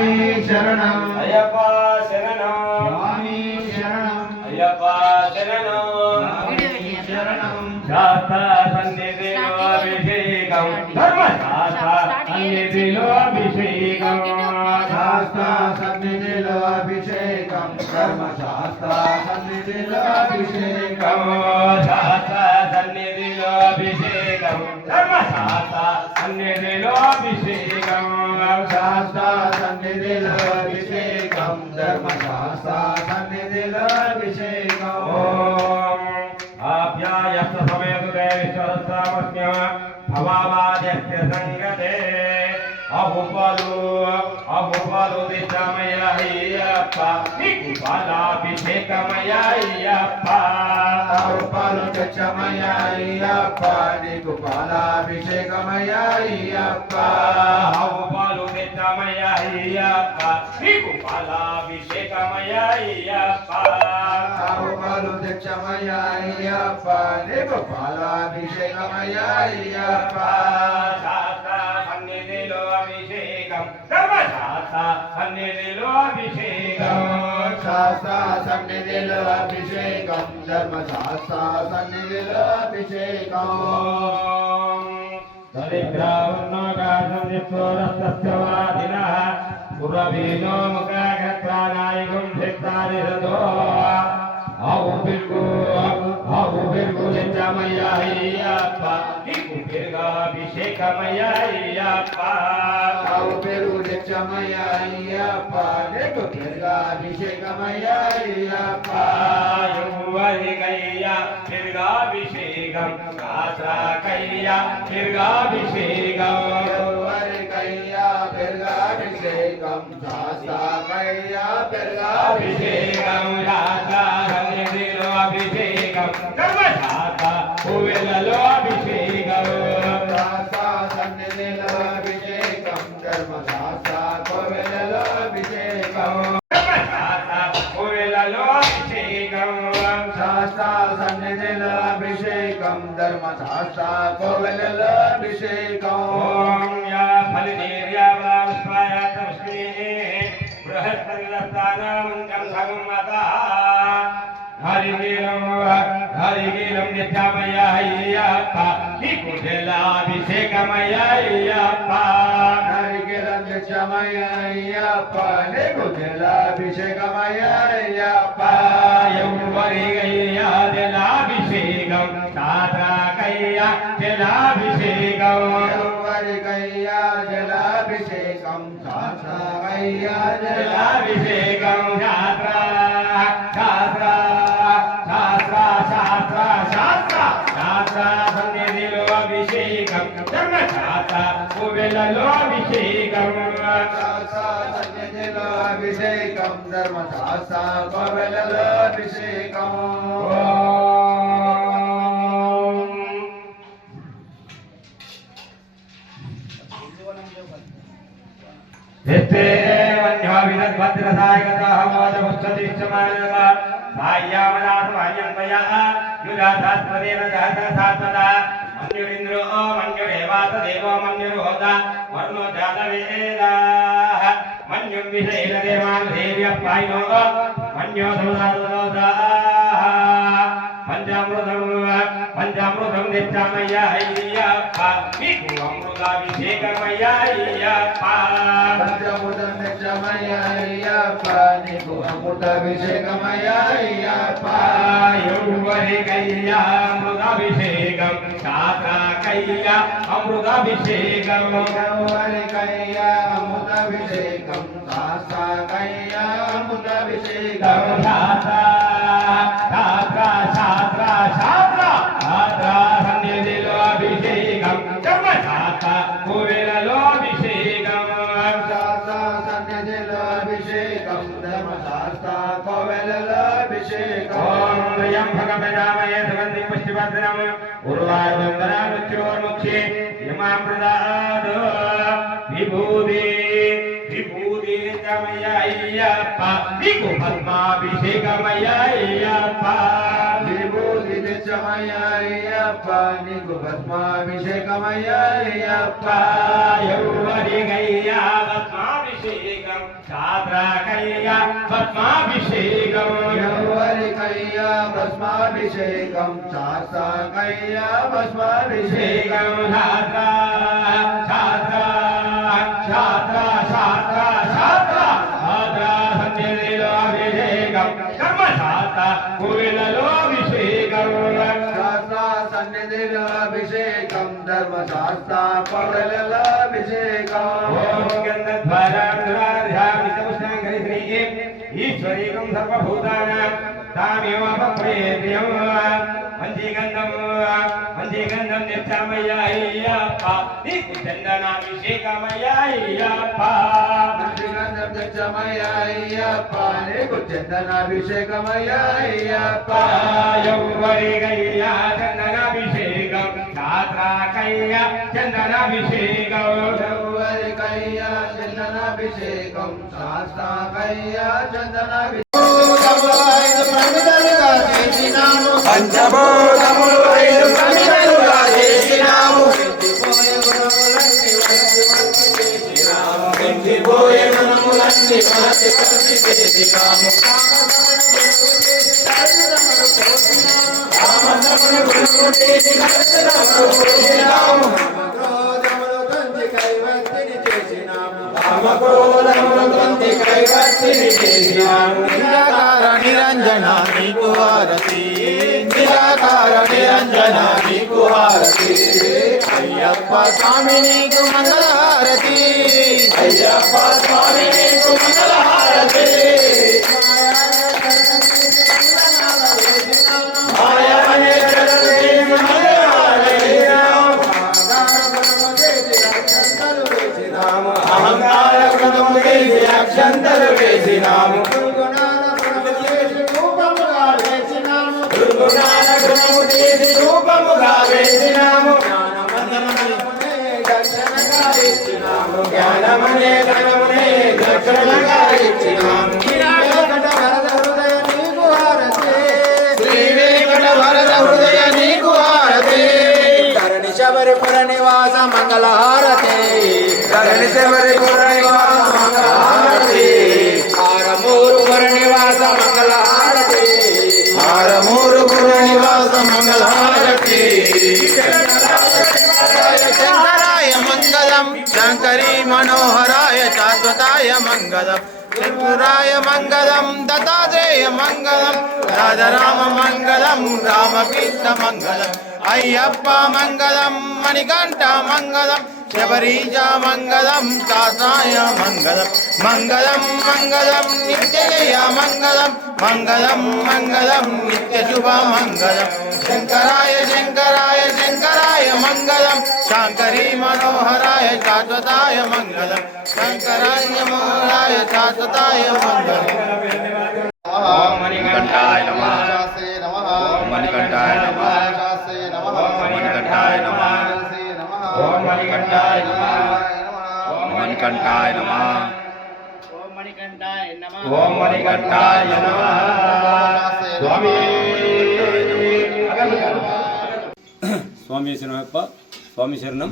స్వామి శరణం అయ్యప్ప శరణం స్వామి శరణం అయ్యప్ప శరణం శరణం శాస్త్ర సన్నిధిలో అభిషేకం ధర్మశాస్త్ర సన్నిధిలో అభిషేకం శాస్త్ర సన్నిధిలో అభిషేకం ధర్మశాస్త్ర సన్నిధిలో అభిషేకం శాస్త్ర సన్నిధిలో అభిషేకం ధర్మశాస్త్ర సన్నిధిలో అభిషేకం శాస్త్ర సన్నిధిలో అభిషేకం ధర్మశాస్త్ర సన్నిధిలో అభిషేకం ఆప్యాయస్త సమేతుతే విశ్వరస్వామస్య భవావాద్యస్య సంగతే అహుబలు దిశమయ అయ్యప్ప నీకు పాలాభిషేకమయ అయ్యప్ప అహుబలు దిశమయ అయ్యప్ప నీకు పాలాభిషేకమయ అయ్యప్ప అహుబలు దిశమయ అయ్యప్ప నీకు పాలాభిషేకమయ అయ్యప్ప అహుబలు దిశమయ అయ్యప్ప నీకు పాలాభిషేకమయ అయ్యప్ప సన్నిధిలో అభిషేకం ధర్మశాస్త్ర సన్నిధిలో అభిషేకం శాస్త్ర సన్నిధిలో అభిషేకం ధర్మశాస్త్ర సన్నిధిలో అభిషేకం దరిద్రవర్ణోగాసందిప్తోరస్తస్యవాదినః పురవీనో ముఖాగత్రానాయకం భిత్తారిహతో ఆవు బిర్గు నిత్యమయ అయ్యప్ప నీకు బిర్గాభిషేకమయ అయ్యప్ప ఆవు పెరుగు నిత్యమయ అయ్యప్ప నీకు బిర్గాభిషేకమయ అయ్యప్ప యువరికయ్య బిర్గాభిషేకం కాసాకయ్య బిర్గాభిషేకం యువరికయ్య బిర్గాభిషేకం శాస్త్రకయ్య బిర్గాభిషేకం సన్నిధిలో అభిషేకం ధర్మశాస్త్ర పువ్వులలో అభిషేకం శాస్త్ర సన్నిధిలో అభిషేకం ధర్మశాస్త్ర కోవెలలో అభిషేకం పువ్వులలో అభిషేకం శాస్త్ర సన్నిధిలో అభిషేకం ధర్మశాస్త్ర కోవెలలో అభిషేకం ఓం యా ఫలినీర్యావలాస్వాయ తమస్మి బృహస్పతిదత్తానామంకం భగవతా హరిగీలం నిత్యమయ అయ్యప్ప నీకు జలాభిషేకమయ అయ్యప్ప హరిగిరం నిత్యమయ అయ్యప్ప నీకు జలాభిషేకమయ అయ్యప్ప యౌవరిగయ్య జలాభిషేకం సాత్రాకయ్య జలాభిషేకం యౌవరికయ్య జలాభిషేకం శాస్త్రకయ్య జలాభిషేకం శాస్త్ర శాస్త్ర శాస్త్ర శాస్త్ర శాస్త్ర శాస్త్ర సన్నిధిలో అభిషేకం ధర్మశాస్త్ర పువ్వులలో అభిషేకం శాస్త్ర సన్నిధిలో అభిషేకం ధర్మశాస్త్ర కోవెలలో అభిషేకం మన్యురింద్రో మన్యురేవాత దేవో మన్యురోద వర్ణో జాతవేద మన్యుం విశైలదేవాన్ దేవ్యపాయినో మన్యో సముదారోదా పంచామృతం నిత్యమయ అయ్యప్ప నీకు అమృతాభిషేకమయ అయ్యప్ప పంచముదం నిత్యమయ అయ్యప్ప నీకు అమృతాభిషేకమయ అయ్యప్ప యౌవరికయ్య అమృతాభిషేకం శాస్త్రకయ్య అమృతాభిషేకం యౌవరికయ్య అమృతాభిషేకం శాస్త్రకయ్య అమృతాభిషేకం శాస్త్ర శాస్త్ర శాస్త్ర శాస్త్ర శాస్త్ర సన్నిధిలో అభిషేకం ధర్మశాస్త్ర పువ్వులలో అభిషేకం శాస్త్ర సన్నిధిలో అభిషేకం ధర్మశాస్త్ర కోవెలలో అభిషేకం ఓం యం భగవదామయ సుగంధి పుష్టివర్ధనం ఉర్వారుందరాముచ్యోర్ముఖ్యే యమామృతాద్ విభూది విభూది నిత్యమయ అయ్యప్ప నీకు పద్మాభిషేకమయ అయ్యప్ప విభూతి నిత్యమయ అయ్యప్ప నీకు భస్మాభిషేకమయ అయ్యప్ప యౌవరికయ్య పద్మాభిషేకం శాస్త్రాకయ్య పద్మాభిషేకం యౌవరికయ్య భస్మాభిషేకం శాస్త్రాకయ్య భస్మాభిషేకం శాస్త్ర శాస్త్ర శాస్త్ర శాస్త్ర శాస్త్ర శాస్త్ర సన్నిధిలో అభిషేకం కర్మ శాస్త్ర కువిలలో అభిషేకం శాస్త్ర సన్నిధిలో అభిషేకం ధర్మశాస్త్ర పౌరులలో అభిషేకం ఓం గంధద్వారాధ్యామితముష్టాంగరిశ్రీకి ఈశ్వరీకం సర్వభూతానాం తామేవ పక్వయేత్యం మంచిగంధం నిత్యమయ్య అయ్యప్ప నీకు చందనాభిషేకమయ్య అయ్యప్ప మంచిగంధం తెచ్చమయ్య అయ్యప్ప నీకు చందనాభిషేకమయ్య అయ్యప్ప యౌవరికయ్య చందనాభిషేకం శాస్త్రాకయ్య చందనాభిషేకం యౌవరికయ్య చందనాభిషేకం శాస్త్రాకయ్య చందనాభిషేకం పంచభూతములు ఐదు ప్రమిదలుగా చేసినాము ఎండిపోయే గుణములన్నీ మనసి కలిసి చేసినాము నిరాకార నిరంజన నీకు హారతి నిరాకార నిరంజన నీకు హారతి అయ్యప్ప స్వామి నీకు మంగళహారతి అయ్యప్ప స్వామి నీకు మంగళహారతి మాయమనే జగతి అహంకార గుణము చేసి అక్షంతలు వేసినాము దుర్గుణాల గుణము చేసి రూపముగా వేసినాము జ్ఞానమనే ధనమునే దక్షిణగా ఇచ్చినాము శ్రీ వెంకట వరద హృదయ నీకు హారతి ధరణి శబరిపుర నివాస మంగళహారతి ధరణి శబరిపుర నివాస మంగళహారతి ఆరమూరు పుర నివాస మంగళహారతి ఆరమూరు పుర నివాస మంగళహారతి శంకరాయ మంగళం శంకరీ మనోహరాయ శాశ్వతాయ మంగళం త్రిపురాయ మంగళం దత్తాత్రేయ మంగళం రాజరామ మంగళం రామకృష్ణ మంగళం అయ్యప్ప మంగళం మణికంఠ మంగళం శబరీశ మంగళం శాస్త్రాయ మంగళం మంగళం మంగళం నిత్యజయ మంగళం మంగళం మంగళం నిత్యశుభ మంగళం శంకరాయ శంకరాయ శంకరాయ మంగళం శాంకరీ మనోహరాయ శాశ్వతాయ మంగళం శంకరాయ మనోహరాయ శాశ్వతాయ మంగళం ఓం మణికంఠాయ నమః ఓం మణికంఠాయ నమః ఓం మణికంఠాయ నమః ఓం మణికంఠాయ నమః ఓం మణికంఠాయ నమః ఓం మణికంఠాయ నమః స్వామి స్వామి శరణప్ప స్వామి శరణం.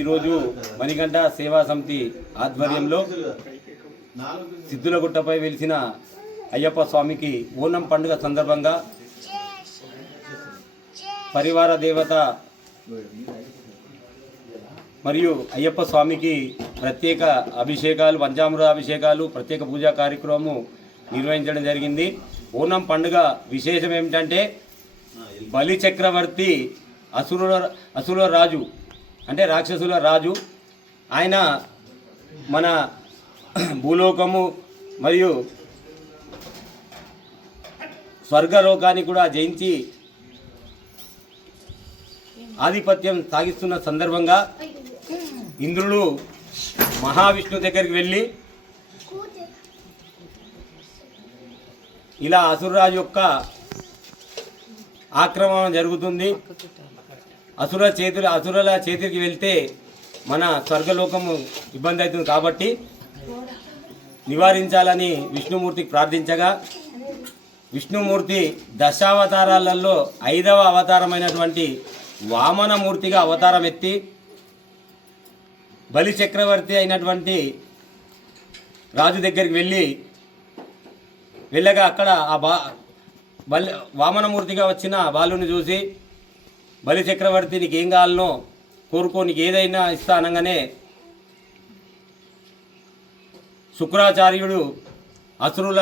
ఈరోజు మణికంఠ సేవా సమితి ఆధ్వర్యంలో సిద్ధులగుట్టపై వెలిసిన అయ్యప్ప స్వామికి ఓనం పండుగ సందర్భంగా పరివార దేవత మరియు అయ్యప్ప స్వామికి ప్రత్యేక అభిషేకాలు, పంచామృత అభిషేకాలు, ప్రత్యేక పూజా కార్యక్రమము నిర్వహించడం జరిగింది. ఓనం పండుగ విశేషం ఏమిటంటే బలి చక్రవర్తి అసురుల రాజు అంటే రాక్షసుల రాజు. ఆయన మన భూలోకము మరియు స్వర్గలోకాన్ని కూడా జయించి ఆధిపత్యం సాగిస్తున్న సందర్భంగా ఇంద్రుడు మహావిష్ణు దగ్గరికి వెళ్ళి ఇలా అసురరాజు యొక్క ఆక్రమణ జరుగుతుంది, అసురుల చేతికి వెళ్తే మన స్వర్గలోకము ఇబ్బంది అవుతుంది కాబట్టి నివారించాలని విష్ణుమూర్తికి ప్రార్థించగా విష్ణుమూర్తి దశావతారాలలో 5వ అవతారమైనటువంటి వామనమూర్తిగా అవతారం ఎత్తి బలి చక్రవర్తి అయినటువంటి రాజు దగ్గరికి వెళ్ళగా అక్కడ ఆ వామనమూర్తిగా వచ్చిన బాలుని చూసి బలి చక్రవర్తి నీకు ఏం కావాలనో కోరుకో, నీకు ఏదైనా ఇస్తా అనగానే శుక్రాచార్యుడు, అసురుల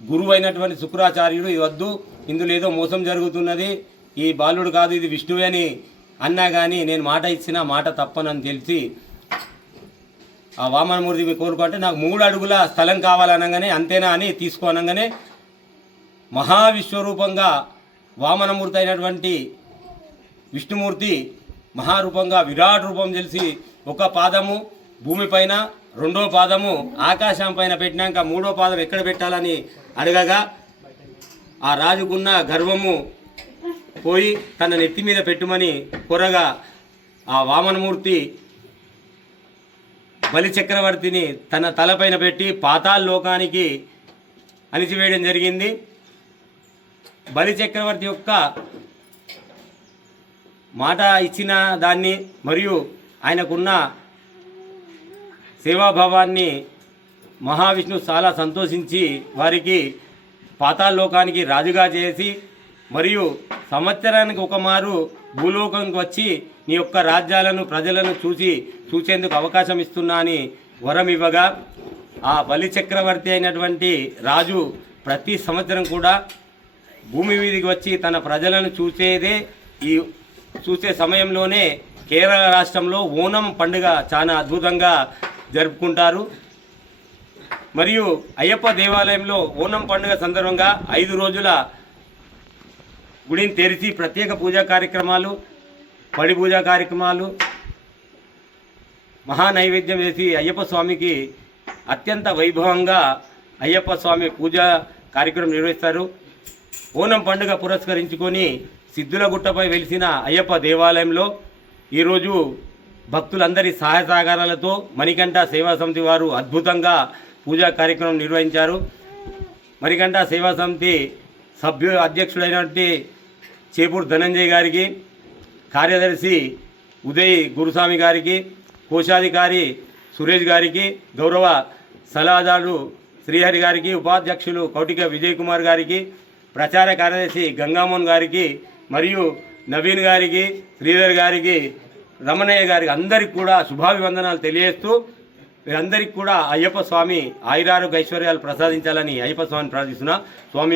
గురువు అయినటువంటి శుక్రాచార్యుడు, ఇది వద్దు, ఇందులో ఏదో మోసం జరుగుతున్నది, ఈ బాలుడు కాదు ఇది విష్ణువే అని అన్నా కానీ నేను మాట ఇచ్చిన మాట తప్పనని తెలిసి ఆ వామనమూర్తికి కోరుకుంటే నాకు 3 అడుగుల స్థలం కావాలనగానే అంతేనా అని తీసుకోనగానే మహావిశ్వరూపంగా వామనమూర్తి అయినటువంటి విష్ణుమూర్తి మహారూపంగా విరాట్ రూపం తెలిసి ఒక పాదము భూమిపైన, 2వ పాదము ఆకాశం పైన పెట్టినాక 3వ పాదం ఎక్కడ పెట్టాలని అడగగా ఆ రాజుకున్న గర్వము పోయి తన నెత్తి మీద పెట్టుమని కోరగా ఆ వామనమూర్తి బలి చక్రవర్తిని తన తలపైన పెట్టి పాతాళ లోకానికి అణిచివేయడం జరిగింది. బలి చక్రవర్తి యొక్క మాట ఇచ్చిన దాన్ని మరియు ఆయనకున్న సేవాభావాన్ని మహావిష్ణువు చాలా సంతోషించి వారికి పాతాళ లోకానికి రాజుగా చేసి మరియు సంవత్సరానికి ఒక మారు భూలోకంకి వచ్చి నీ యొక్క రాజ్యాలను ప్రజలను చూసేందుకు అవకాశం ఇస్తున్నా అని వరం ఇవ్వగా ఆ బలి చక్రవర్తి అయినటువంటి రాజు ప్రతి సంవత్సరం కూడా భూమి మీదకి వచ్చి తన ప్రజలను చూసే సమయంలోనే కేరళ రాష్ట్రంలో ఓనం పండుగ చాలా అద్భుతంగా జరుపుకుంటారు. మరియు అయ్యప్ప దేవాలయంలో ఓనం పండుగ సందర్భంగా 5 రోజుల గుడిని తెరిచి ప్రత్యేక పూజా కార్యక్రమాలు, పడి పూజా కార్యక్రమాలు, మహానైవేద్యం వేసి అయ్యప్ప స్వామికి అత్యంత వైభవంగా అయ్యప్ప స్వామి పూజా కార్యక్రమం నిర్వహిస్తారు. ఓనం పండుగ పురస్కరించుకొని సిద్ధులగుట్టపై వెలిసిన అయ్యప్ప దేవాలయంలో ఈరోజు భక్తులందరి సహాయ సహకారాలతో మణికంఠ సేవా సమితి వారు అద్భుతంగా పూజా కార్యక్రమం నిర్వహించారు. మణికంఠ సేవా సమితి అధ్యక్షుడైనటువంటి చేపూరు ధనంజయ్ గారికి, కార్యదర్శి ఉదయ్ గురుస్వామి గారికి, కోశాధికారి సురేష్ గారికి, గౌరవ సలహాదారు శ్రీహరి గారికి, ఉపాధ్యక్షులు కౌటిక విజయ్ కుమార్ గారికి, ప్రచార కార్యదర్శి గంగామోహన్ గారికి మరియు నవీన్ గారికి, శ్రీధర్ గారికి, రమణయ్య గారికి అందరికి కూడా శుభాభివందనాలు తెలియజేస్తూ వీరందరికీ కూడా అయ్యప్ప స్వామి ఆయురారోగ్య ఐశ్వర్యాలు ప్రసాదించాలని అయ్యప్ప స్వామిని ప్రార్థిస్తున్నా. స్వామి